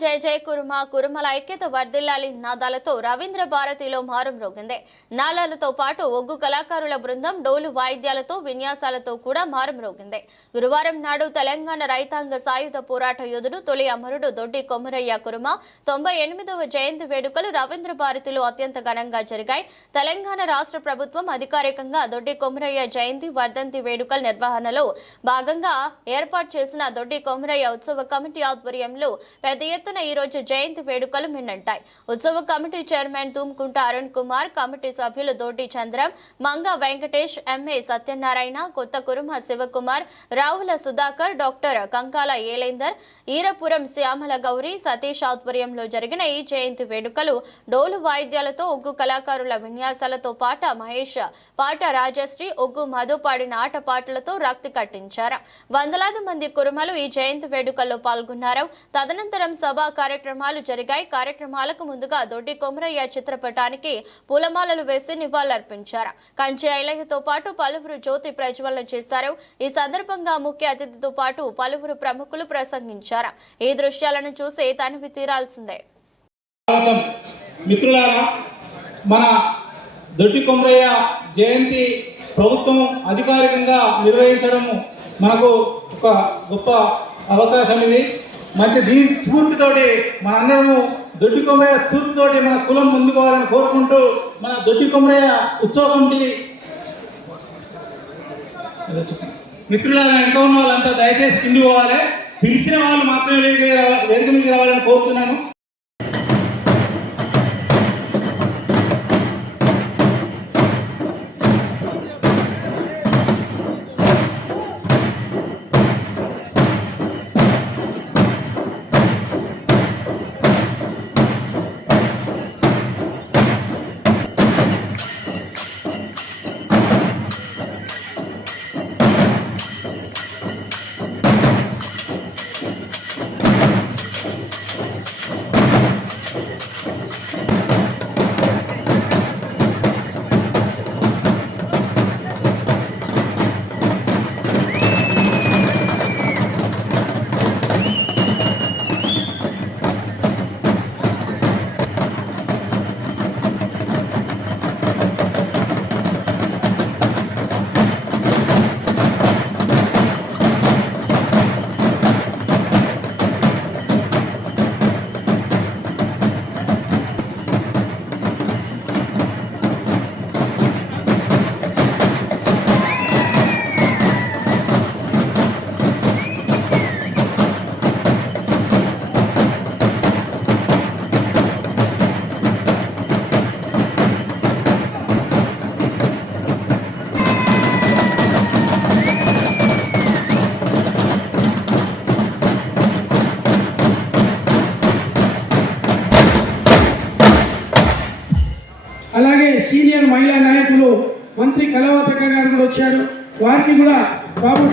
జయ జయ కుర్మ కురుమల ఐక్యత వర్ధిల్లాలి నాదాలతో రవీంద్ర భారతిలో మారం రోగింది. నాళాలతో పాటు ఒగ్గు కళాకారుల బృందం డోలు వాయిద్యాలతో విన్యాసాలతో కూడా మారం రోగింది. గురువారం నాడు తెలంగాణ రైతాంగ సాయుధ పోరాట యోధుడు తొలి అమరుడు దొడ్డి కొమరయ్య కురుమ తొంభై ఎనిమిదవ జయంతి వేడుకలు రవీంద్ర భారతిలో అత్యంత ఘనంగా జరిగాయి. తెలంగాణ రాష్ట్ర ప్రభుత్వం అధికారికంగా దొడ్డి కొమరయ్య జయంతి వర్ధంతి వేడుకల నిర్వహణలో భాగంగా ఏర్పాటు చేసిన దొడ్డి కొమరయ్య ఉత్సవ కమిటీ ఆధ్వర్యంలో పెద్ద ఎత్తున ఈ రోజు జయంతి వేడుకలు మిన్నంటాయి. ఉత్సవ committee chairman Tumkunta Arun Kumar committee సభ్యులు Doti Chandram Manga Venkatesh M A Satyanarayana Kotha Kuruma Sivakumar Ravula Sudhakar doctor Kankala Elender Erapuram Shyamala Gouri Satish ఆధ్వర్యంలో జరిగిన ఈ జయంతి వేడుకలు డోలు వాయిద్యాలతో ఒగ్గు కళాకారుల విన్యాసాలతో పాట మహేష్ పాట రాజశ్రీ ఒగ్గు మధు పాడిన ఆట పాటలతో రక్తి కట్టించారు. వందలాది మంది కురుమలు ఈ జయంతి వేడుకల్లో పాల్గొన్నారు. తదనంతరం సభా కార్యక్రమాలు జరిగాయి. కార్యక్రమాలకు ముందుగా దొడ్డి కొమరయ్య చిత్రపటానికి పూలమాలలు వేసి నివాళులర్పించారు. కంచి ఐలయ్యతో పాటు పలువురు జ్యోతి ప్రజ్వలన చేశారు. ఈ సందర్భంగా ముఖ్య అతిథితో పాటు పలువురు ప్రముఖులు ప్రసంగించారు. ఈ దృశ్యాలను చూసి తనివి తీరాల్సిందే. మిత్రులారా మన దొడ్డి కొమరయ్య జయంతి ప్రభుత్వం అధికారికంగా నిర్వహించడం మనకు ఒక గొప్ప అవకాశం ఇది. మంచి దీని స్ఫూర్తితోటి మనందరము దొడ్డి కొమరయ్య స్ఫూర్తితోటి మన కులం ముందుకోవాలని కోరుకుంటూ మన దొడ్డి కొమరయ్య ఉత్సవ కమిటీని మిత్రులారా వెనక ఉన్న వాళ్ళంతా దయచేసి కింది పోవాలి. పిలిచిన వాళ్ళు మాత్రమే వేదిక రావ- మీదకి రావాలని కోరుతున్నాను. అలాగే సీనియర్ మహిళా నాయకులు మంత్రి కలవతక్క గారు కూడా వచ్చారు. వారికి కూడా బాబు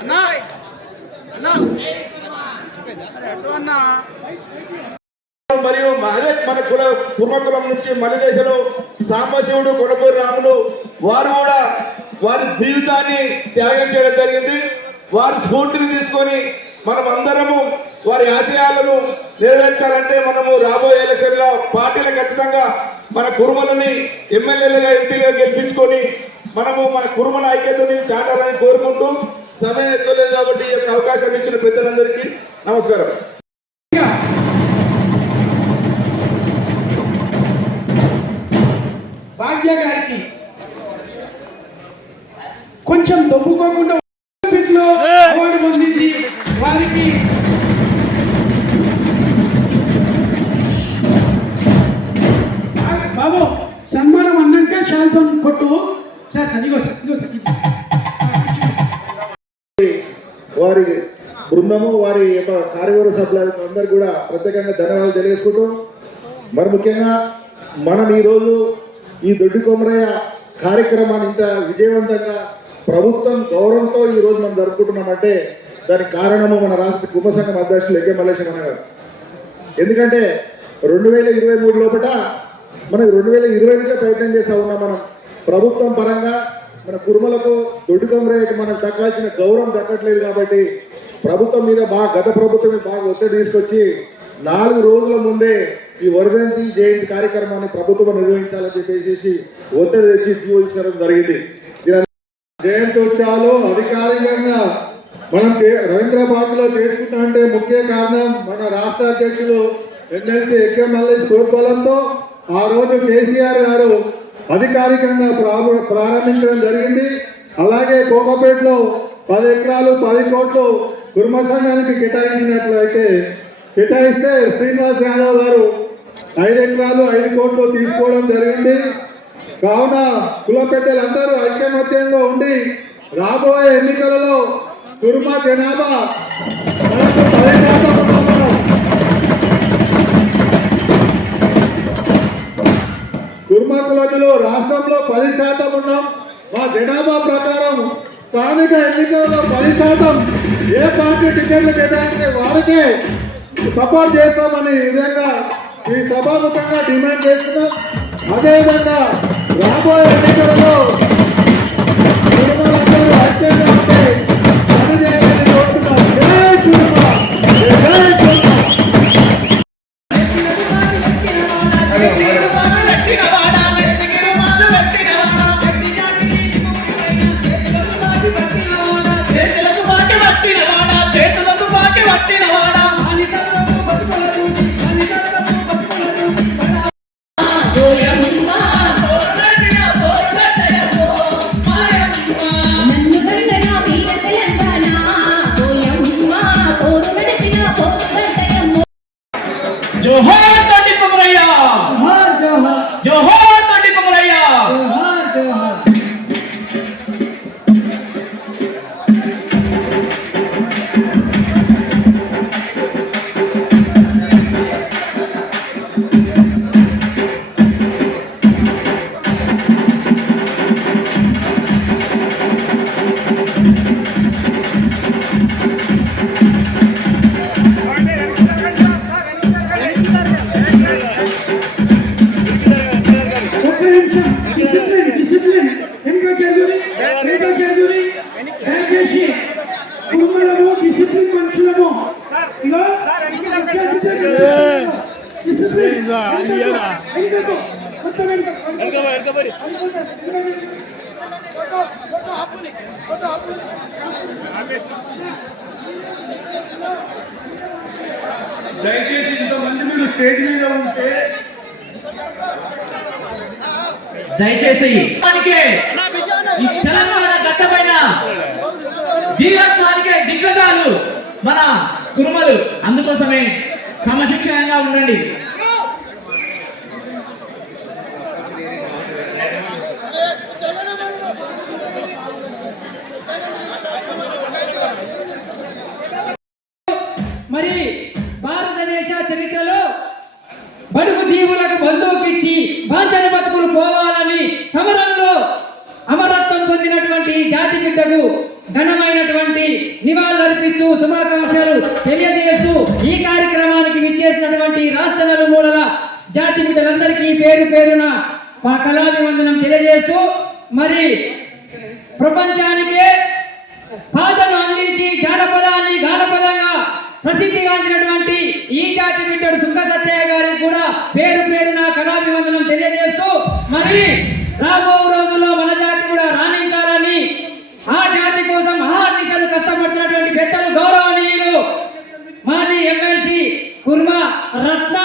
అన్నా అన్నా. అన్నా. మరియు అదే మన కుల కుర్మకులం నుంచి మన దేశంలో సాంబశివుడు కొనపూరి రాములు వారు కూడా వారి జీవితాన్ని త్యాగం చేయడం జరిగింది. వారి స్ఫూర్తిని తీసుకొని మనం అందరము వారి ఆశయాలను నెరవేర్చాలంటే మనము రాబోయే ఎలక్షన్లో పార్టీల ఖచ్చితంగా మన కురుమలని ఎమ్మెల్యేలుగా ఎంపీగా గెలిపించుకొని మనము మన కురుమల ఐక్యతని చాటాలని కోరుకుంటూ సమయం ఎక్కువ లేదు కాబట్టి ఈ యొక్క అవకాశం ఇచ్చిన పెద్దలందరికీ నమస్కారం. భాగ్య గారికి కొంచెం దొబ్బుకోకుండా వారికి బాబు సన్మానం అన్నాక శాంతం కొట్టు. సార్ సార్ ఇగో సార్ ఇగో సార్ వారి బృందము వారి యొక్క కార్యవర్గ సభ్యులకు అందరు కూడా ప్రత్యేకంగా ధన్యవాదాలు తెలియజేసుకుంటూ మరి ముఖ్యంగా మనం ఈరోజు ఈ దొడ్డి కొమరయ్య కార్యక్రమాన్ని ఇంత విజయవంతంగా ప్రభుత్వం గౌరవంతో ఈ రోజు మనం జరుపుకుంటున్నామంటే దానికి కారణము మన రాష్ట్ర కుటుంబ సంఘం అధ్యక్షులు ఎగ్గే మల్లేశం గారు. ఎందుకంటే రెండు వేల ఇరవై మూడు లోపల మనం రెండు వేల ఇరవై నుంచే ప్రయత్నం చేస్తూ ఉన్నాం మనం. ప్రభుత్వం పరంగా మన కుర్మలకు దొడ్డు కొమరయ్యకు మనకు దక్కాల్సిన గౌరవం దక్కట్లేదు కాబట్టి ప్రభుత్వం మీద బాగా గత ప్రభుత్వం మీద బాగా ఒత్తిడి తీసుకొచ్చి నాలుగు రోజుల ముందే ఈ వరదంతి జయంతి కార్యక్రమాన్ని ప్రభుత్వం నిర్వహించాలని చెప్పేసి ఒత్తిడి తెచ్చి జీవో తీసుకురావడం జరిగింది. జయంతి ఉత్సవాలు అధికారికంగా మనం చే- లో చేసుకుంటా అంటే ముఖ్య కారణం మన రాష్ట్ర అధ్యక్షులు ఎన్ఎల్సీ ఎక్కే మల్లేష్ ఆ రోజు కేసీఆర్ గారు అధికారికంగా ప్రారంభించడం జరిగింది. అలాగే కోకపేటలో పది ఎకరాలు పది కోట్లు కుర్మ సంఘానికి కేటాయించినట్లయితే కేటాయిస్తే శ్రీనివాస్ యాదవ్ గారు ఐదు ఎకరాలు ఐదు కోట్లు తీసుకోవడం జరిగింది. కావున కుల పెద్దలందరూ ఐక్యమత్యంగా ఉండి రాబోయే ఎన్నికలలో కుర్మ జనాభా. మనకు పది శాతం ఉన్నప్పుడు కుర్మ రాష్ట్రంలో పది శాతం ఉన్నాం. మా జనాభా ప్రకారం స్థానిక ఎన్నికల్లో పది శాతం ఏ పార్టీ టికెట్లు కేటాయించే వారికే సపోర్ట్ చేస్తామని ఈ విధంగా ఈ సభాముఖంగా డిమాండ్ చేస్తున్నాం. అదేవిధంగా రాబోయే ఎన్నికలలో కుటుంబాలందరూ దయచేసి ఇంతమంది మీరు స్టేజ్ మీద ఉంటే దయచేసి ఈ తెలంగాణ గట్టపైన ధీరత్వానికే దిగ్గజాలు మన కురుమలు. అందుకోసమే క్రమశిక్షణంగా ఉండండి. పేరు పేరున మా కళాభివందనం తెలియజేస్తూ మరి ప్రపంచానికే పాటను అందించి జానపదాన్ని గానపదంగా ప్రసిద్ధిగాంచినటువంటి ఈ జాతి బిడ్డడు సుఖ సత్యయ్య గారికి కూడా పేరు పేరున కళాభివందనం తెలియజేస్తూ మరి రాబో రోజుల్లో మన జాతి కూడా రాణించాలని ఆ జాతి కోసం అహర్నిశలు కష్టపడుతున్నటువంటి పెద్దలు గౌరవాన్ని మాజీ ఎమ్మెల్సీ కుర్మ రత్న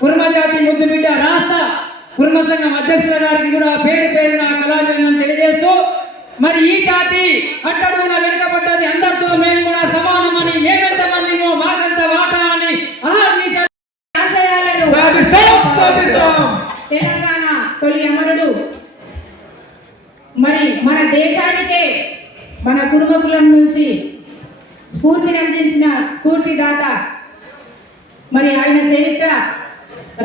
కుర్మ జాతి ముద్దు బిడ్డ రాష్ట్ర కుర్మ సంఘం అధ్యక్షుల గారికి కూడా పేరు పేరున కళాభివందనం తెలియజేస్తూ మరి ఈ జాతి అట్టడుగున వెనుకబడ్డది అందరితో మేము కూడా సమానమని మేమెంత మందిమో మాకంత వాటా అని తెలంగాణ తొలి అమరుడు. మరి మన దేశానికే మన కురుమకులం నుంచి స్ఫూర్తిని అందించిన స్ఫూర్తిదాత మరి ఆయన చరిత్ర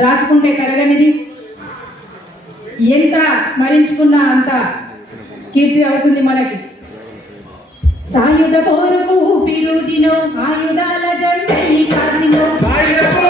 రాసుకుంటే తరగనిది. ఎంత స్మరించుకున్నా అంత కీర్తి అవుతుంది మనకి. సాయుధ పోరుకు పిరుదినో ఆయుధాల జంటై కాసినో. సాయుధ